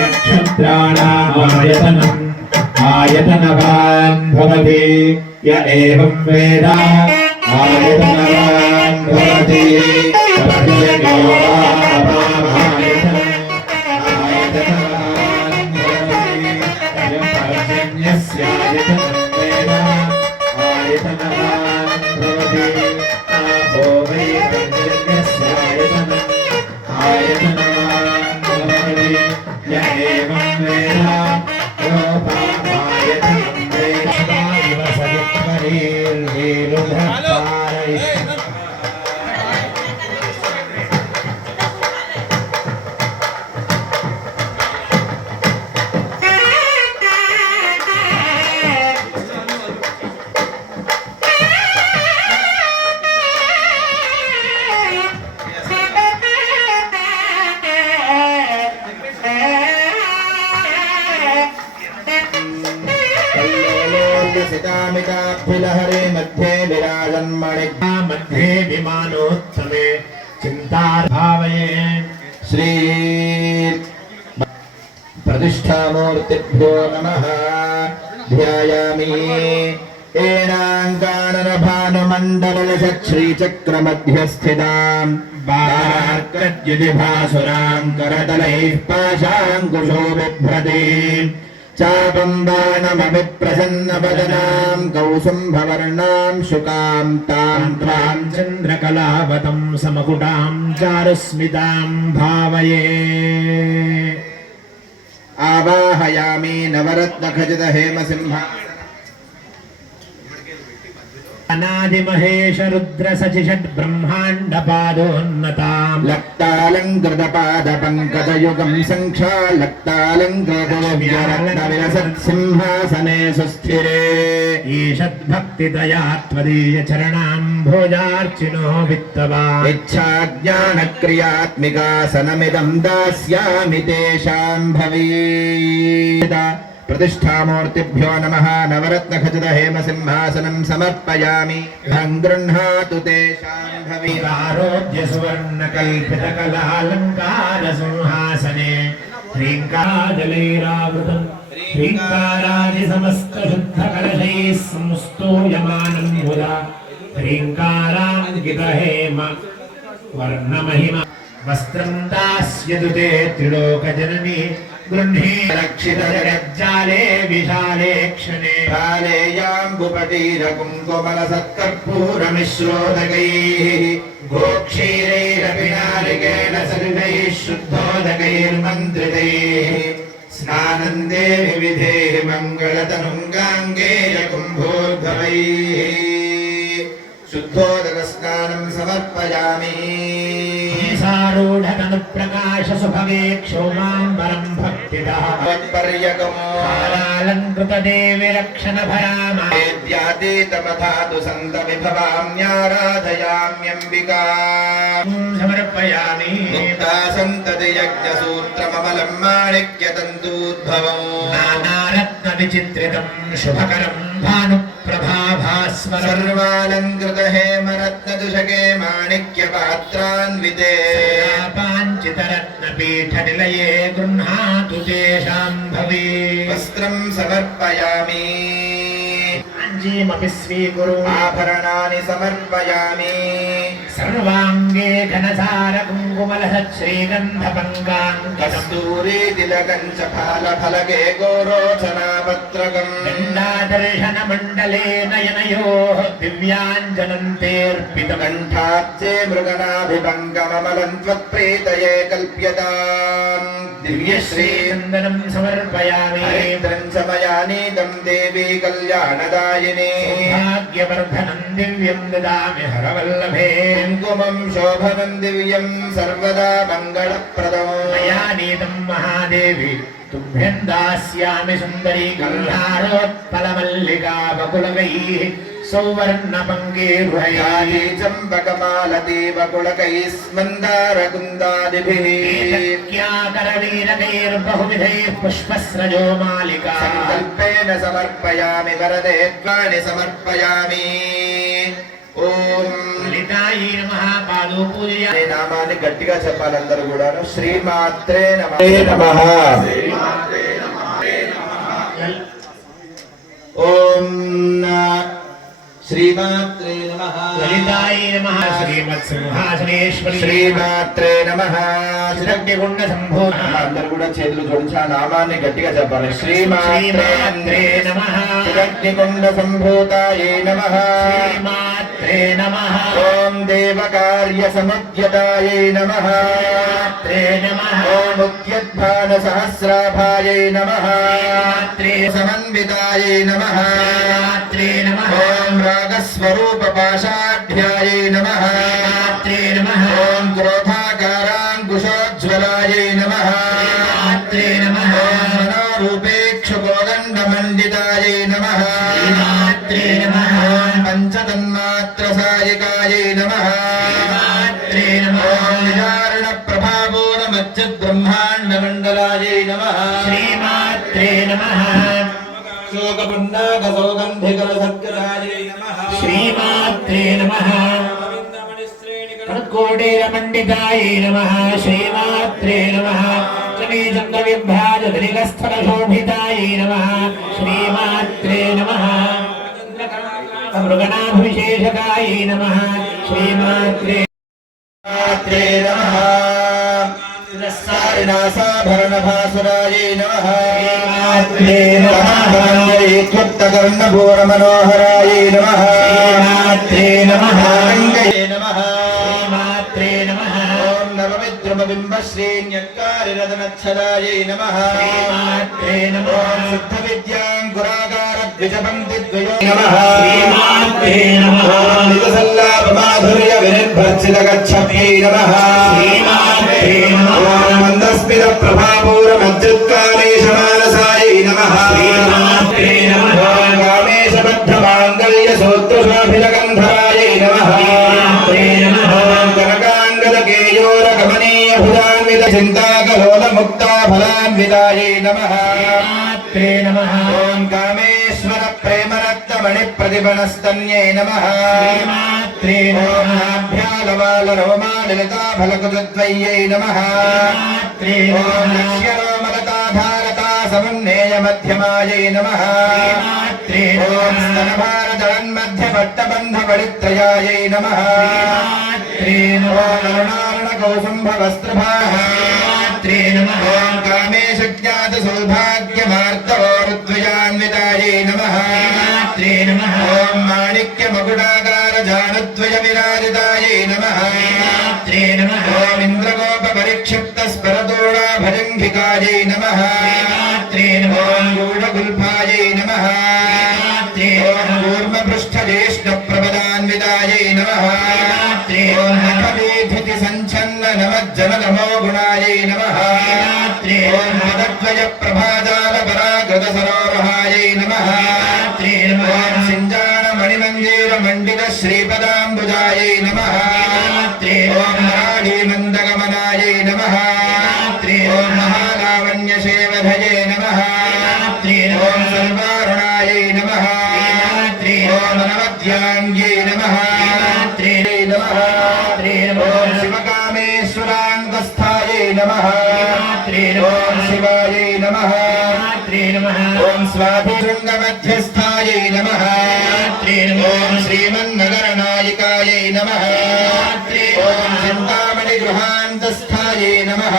नक्षत्राणामायतनम् आयतनवान् भवति य एवं वेद आयतनवान् भवति सितामिताभिलहरे मध्ये विराजन्मणिका मध्ये विमानोत्सवे चिन्ताभावये श्री प्रतिष्ठामूर्तिभ्यो नमः ध्यायामि एनाङ्काननभानुमण्डलश्रीचक्रमध्यस्थितां बालार्कद्युतिभासुरां करतलैः पाशाङ्कुशो बिभ्रति चापं बाणमभिप्रसन्नवदनां कौसुम्भवर्णां शुकां तां त्वां चन्द्रकलावतं समकुटां चारुस्मितां भावये आवाहयामि नवरत्नखचितहेमसिंहा अनादिमहेश रुद्र सचिषड् ब्रह्मांड पादोन्नताम् लक्तालङ्कृतपादपङ्कजयुगं सङ्ख्यालक्तालङ्कृतविरसत्सिंहासने सुस्थिरे ईषद्भक्तितया त्वदीय चरणाम्भोजार्चिनो वित्तवान् इच्छाज्ञानक्रियात्मिकासनमिदं दास्यामि तेषां भवेत् प्रतिष्ठामूर्तिभ्यो नमः नवरत्नखचितहेमसिंहासनं समर्पयामि गृह्णातु तेषां भवेदारोग्य सुवर्णकल्पितकलालङ्कारसिंहासने ह्रीङ्काराजलैरावृतं ह्रीङ्कारादिसमस्तशुद्धकलशैः संस्तूयमानं मुदा ह्रीङ्काराङ्कितहेम वर्णमहिमा वस्त्रं दास्यतु ते त्रिलोकजननी गृह्णे रक्षितजगज्जाले विशाले क्षणे कालेयाम्बुपटीरकुङ्कुमलसत्कर्पूरमिश्रोदकैः गोक्षीरैरपि नारिकेण सलिलैः शुद्धोदकैर्मन्त्रितैः स्नानन्दे विविधैः मङ्गलतनुङ्गाङ्गेयकुम्भोद्भवैः शुद्धोदकस्नानं समर्पयामि सारूढतनुप्रकाश सुभगे क्षौमाम्बरं भक्तितः कालालङ्कृतदेवि रक्षणभरामा वेद्यातीतमधातु सन्तविभवाम्याराधयाम्यम्बिकां समर्पयामि मुक्तासन्ततियज्ञसूत्रममलं माणिक्यतन्तूद्भवं नानारत्नविचित्रितं शुभकरं भानुप्रभाभास्वरं सर्वालङ्कृतहेमरत्नदुशके माणिक्यपात्रान्विते पाञ्चितरत्नपीठनिलये गृह्णातु तेषां भवे वस्त्रं समर्पयामि काञ्चीमपि स्वीकुरु आभरणानि समर्पयामि सर्वाङ्गे घनसारकुङ्कुमलसच्छ्रीगन्धपङ्गाङ्कितं कस्तूरीतिलकं च फालफलके गोरोचनापत्रकम् गण्डादर्शनमण्डले नयनयोः दिव्याञ्जनन्तेऽर्पितं कण्ठाब्जे मृगनाभिभङ्गममलं त्वत्प्रीतये कल्प्यताम् दिव्यश्रीचन्दनं समर्पयामि हरिद्रं च मया नीतं देवी कल्याणदायिनी सौभाग्यवर्धनं दिव्यं ददामि हरवल्लभे कुङ्कुमं शोभनं दिव्यं सर्वदा मङ्गलप्रदम् मया नीतं महादेवी तुभ्यं दास्यामि सुन्दरी कल्हारोत्पलमल्लिका बकुलकैः सौवर्णपङ्गेरुहैः चम्पकमालतीबकुलकैः स्मन्दारकुन्दादिभिः करवीरकैर्बहुविधैः पुष्पस्रजो मालिका सङ्कल्पेन समर्पयामि वरदे त्वानि समर्पयामि ॐ ललितायै नमः। పాదో పూజయా అనే నామాన్ని గట్టిగా చెప్పాలి అందరూ కూడాను. శ్రీమాత్రే నమః. ఓం శ్రీమాత్రే నమః. లలితాయ నమః. శ్రీమత్సింహాసనేశ్వరి శ్రీమాత్రే నమః. శ్రీరగ్నిగుండ సంభూత. అందరూ కూడా చేతులు జోడించి ఆ నామాన్ని గట్టిగా చెప్పాలి. శ్రీమాత్రే నమః. శ్రీరగ్నిగుండ సంభూతాయే నమః. శ్రీమాత్రే నమః. ఓం దేవకార్య సముద్యతాయే నమః. శ్రీమాత్రే నమః. ఓం ఉద్యద్భాన సహస్రాభాయే నమః. శ్రీమాత్రే సమన్వితాయే నమః. శ్రీమాత్రే నమః. ఓం రాగస్వరూప పాశాఢ్యాయే నమః. శ్రీమాత్రే నమః. ఓం క్రోధాకారాంకుశోజ్వలాయే నమః. శ్రీమాత్రే నమః. ఓం మనోరూపేక్షుకోదండమండితాయే నమః. శ్రీమాత్రే నమః. ఓం పంచతన్మాత్రసాయికాయే నమః. శ్రీమాత్రే నమః. ఓం విచారణ ప్రభాపూరమజ్జద్బ్రహ్మాండమండలాయే నమః. శ్రీమాత్రే నమః. శోకపున్నాగసౌగంధికరసత్కరాయే నమః. శ్రీమాత్రే నమః. కర్కోటేరమండితాయే నమః. శ్రీమాత్రే నమః. శ్రీచంద్రవిభ్రాజధనికస్థలశోభితాయే నమః. శ్రీమాత్రే నమః. మృగణాభిషేషకాయే నమః. శ్రీమాత్రే నమః. సారినాసాభరణభాసురాయే నమః. శ్రీమాత్రే నమః. క్లుప్తకర్ణభూరమనోహరాయే నమః. శ్రీమాత్రే నమః. రంగయే నమః. శ్రీమాత్రే నమః. ఓం నవమిద్రుమబింబశ్రీన్యక్కారిరదనచ్చదాయే నమః. శ్రీమాత్రే నమః. ఓం సిద్ధవిద్యాంకురాగారద్విజపంక్తిద్వయో నమః. శ్రీమాత్రే నమః. ఓం నిజసల్లాపమాధుర్య వినిర్భర్చితగచ్చభ్యై నమః. శ్రీమాత్రే నమః. ఓం మందస్మిత ప్రభాపూరమజ్జత్కారేశమానసాయై నమః. శ్రీమాత్రే నమః. ఓం కామేశబద్ధమాంగళ్యసూత్రశోభితగంధరాయై నమః. శ్రీమాత్రే నమః. ఓం కనకాంగదకేయోరగమనీయభుజాన్విత చింతాకలోలముక్తాఫలాన్వితాయై నమః. శ్రీమాత్రే నమః. ఓం కామేశ్వర ప్రేమరక్తమణిప్రతిభణస్తన్యై నమః. శ్రీమాత్రే ఓం నమః. నాభ్యాలవాలరోమాలితాఫలకుజద్వయ్యై నమః. శ్రీమాత్రే ఓం నమః. లక్ష్యరోమలతాధారతా సమన్నేయమధ్యమాయై నమః. శ్రీమాత్రే ఓం నమః. స్తనభారదళన్మధ్యపట్టబంధపడిత్రయాయై నమః. శ్రీమాత్రే నమః. ఓం అరుణారుణకౌసుంభవస్త్రభాః. శ్రీమాత్రే నమః. ఓం కామేశజ్ఞాతసౌభాగ్యమార్తవోరుద్వయాన్వితాయై నమః. శ్రీమాత్రే నమః. ఓం మాణిక్యమకుటాకారజానద్వయ విరాజితాయై నమః. శ్రీమాత్రే నమః. ఓం ఇంద్రగోపపరిక్షిప్తస్ఫరతోళాభజంఘికాయై నమః. శ్రీమాత్రే నమః. ఓం గూఢగుల్ఫాయై నమః. శ్రీమాత్రే ఓం నమః. కూర్మపృష్ఠజ్యేష్ఠప్రపదాన్వితాయై నమః. శ్రీమాత్రే ఓం నమః. నఖవీధితి సంఛన్న నమజ్జననమో గుణాయై నమః. శ్రీమాత్రే ఓం నమః. పదద్వయ ప్రభాజాల పరాగత సరోవహాయై నమః. శ్రీమాత్రే నమః. ఓం సింజాన మణిమంజీర మండిత శ్రీపదాంబుజాయై నమః. శ్రీమాత్రే ఓం నమః. నాడీమందగమనాయై నమః. శ్రీమాత్రే ఓం నమః. మహాలావణ్యసేవధయే నమః. శ్రీమాత్రే ఓం నమః. సర్వారుణాయై నమః. శ్రీమాత్రే ఓం అనవద్యాంగ్యై నమః. శ్రీమాత్రే నమః. నమః. ఓం శివకామేశ్వరాంగస్థాయై నమః. శ్రీమాత్రే ఓం నమః. శివాయై నమః. శ్రీమాత్రే నమః. ఓం స్వాభిశృంగమధ్యస్థాయై నమః. శ్రీమాత్రే నమః. ఓం శ్రీమన్నగరనాయికాయై నమః. ఓం చింతామణి గృహాంతస్థాయై నమః.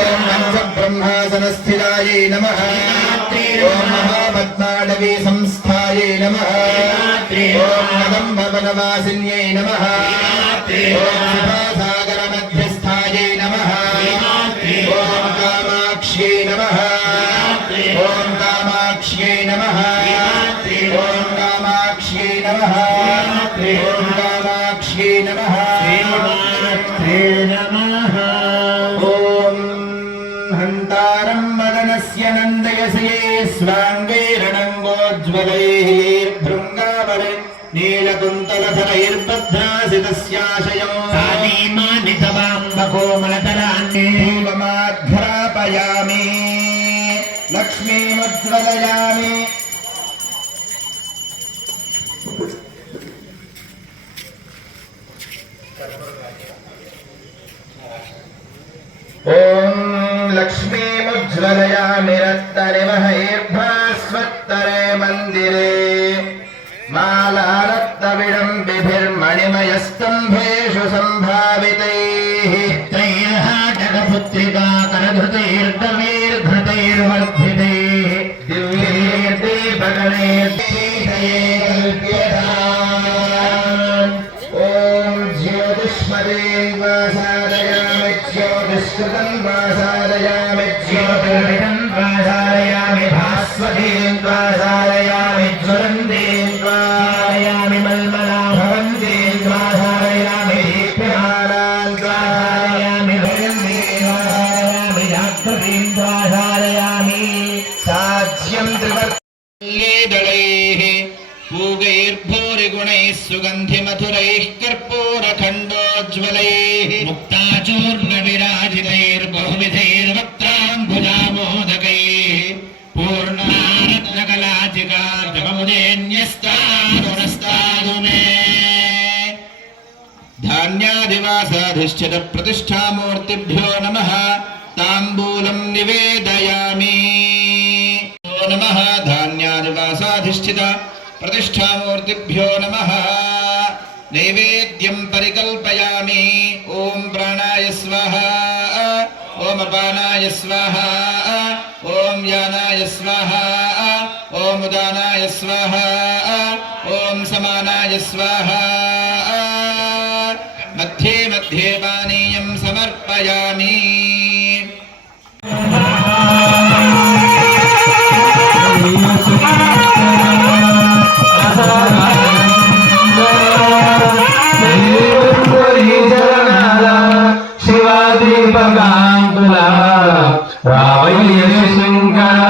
ఓం పంచబ్రహ్మాసనస్థితాయై నమః. ఓం మహాపద్మాడవీ సంస్థాయై నమః. ఓం కదంబవనవాసిన్యై నమః. ఓం శుభాసాగరమధ్యస్థాయై నమః. ఓం కామాక్ష్యై నమః. ఓం కామాక్ష్యై నమః. ఓం కామాక్ష్యై నమః. ఓం కామాక్ష్యై నమః. శ్రీమాత్రే నమః. ఓం హంతారం మదనస్య నందయసయే స్వాంగైరణంగోజ్వలైర్భృంగావరే నీలకుంతలధరైర్భద్రాసితస్యాశయం సాధీమానితవాంబకోమలతరాన్నే ధూపమాఘ్రాపయామి లక్ష్మీముజ్వలయామి. ఓం లక్ష్మీముజ్వలయామి రత్ననివహైర్భాస్వత్తరే మందిరే మాలారత్నవిడంబిభిర్మణిమయస్తంభేషు సంభావితైః त्रय्यहाटकपुत्रिका करधृतैर्दवीर्घृतैर्वर्धितैः दिव्यैर्दीपगणैर्दीपये कल्प्यताम्। ॐ ज्योतिष्मतीं वासादयामि ज्योतिष्कृतं वासादयामि ज्योतिर्विदं वासादयामि भास्वतीं वासादयामि ज्वलन्तीं वासादयामि मल्मलां भवन्तीं वासादयामि दीप्यमानां वासादयामि भयन्तीं वासादयामि जागृतीं वासादयामि साध्यं त्रिवर्गैः पूगैर्भूरिगुणैः सुगन्धिमधुरैः कर्पूरखण्डोज्ज्वलैः मुक्ताचूर्णविराजितैर्बहुविधैर्वक्त्राम्बुजामोदकैः पूर्णारत्नकलाजिकाद्रममुदेन्यस्तादुरस्तादु मे धान्यादिवासाधिष्ठित प्रतिष्ठामूर्तिभ्यो नमः ताम्बूलं निवेदयामि नमः धान्यादिवासाधिष्ठित प्रतिष्ठामूर्तिभ्यो नमः नैवेद्यं परिकल्पयामि ॐ प्राणाय स्वाहा ॐ अपानाय स्वाहा ॐ यानाय स्वाहा ॐ उदानाय स्वाहा ॐ समानाय स्वाहा मध्ये मध्ये पानीयं समर्पयामि శివాదీపకాంతుల రావయ్య శంకర